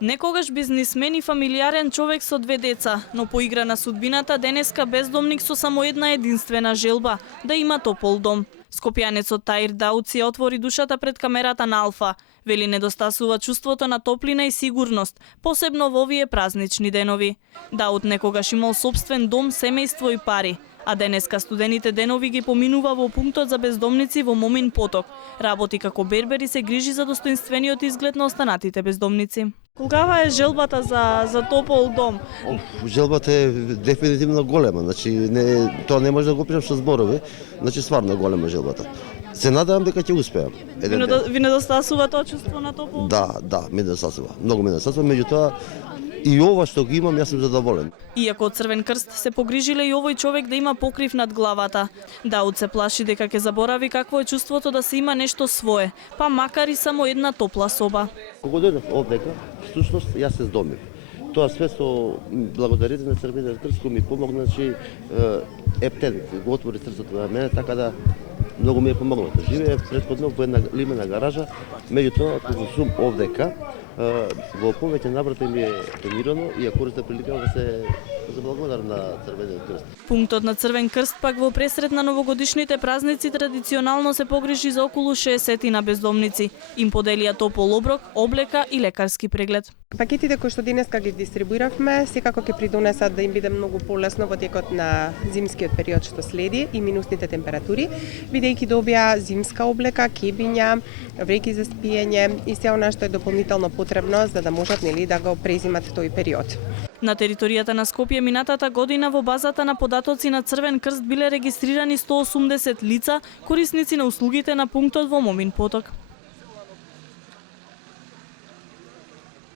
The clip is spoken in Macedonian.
Некогаш бизнисмен и фамилиарен човек со 2 деца, но по игра на судбината денеска бездомник со само една единствена желба – да има топол дом. Скопјанецот Таир Даут си отвори душата пред камерата на Алфа. Вели недостасува чувството на топлина и сигурност, посебно во овие празнични денови. Даут некогаш имал собствен дом, семејство и пари, а денеска студените денови ги поминува во пунктот за бездомници во Момин Поток. Работи како бербер и се грижи за достоинствениот изглед на останатите бездомници. Колгава е желбата за топол дом? Желбата е дефинитивно голема, значи тоа не може да го опишам со зборови, значи стварно голема желбата. Се надевам дека ќе успеам. Ви недостасува тоа чувство на топол дом? Да, ми недостасува. Многу ми недостасува, меѓутоа и ова што ги имам, јас сум задоволен. Иако од Црвен крст се погрижиле и овој човек да има покрив над главата. Даут се плаши дека ќе заборави какво е чувството да се има нешто свое, па макар и само една топла соба. Кога дојдов овдека, всушност јас се здомив. Тоа све со благодарите на Црвениот крст кој ми помогна, значи ептен го отвори срцето на мене, така да многу ми е помогнато. Живеев претходно во една лимена гаража, меѓутоа кога сум овдека, во повеќе наврати ми е донирано и ја користам прилика да се заблагодарам на Црвениот крст. Пунктот на Црвен крст пак во пресрет на новогодишните празници традиционално се погрижи за околу 60 на бездомници. Им поделија топол оброк, облека и лекарски преглед. Пакетите кои што денеска ги дистрибуиравме, секако ќе придонесат да им биде многу полесно во текот на зимскиот период што следи и минусните температури, бидејќи добија зимска облека, кебиња, вреки за спиење и се она што е дополнително потребно за да можат да го презимат тој период. На територијата на Скопје минатата година во базата на податоци на Црвен крст биле регистрирани 180 лица, корисници на услугите на пунктот во Момин Поток.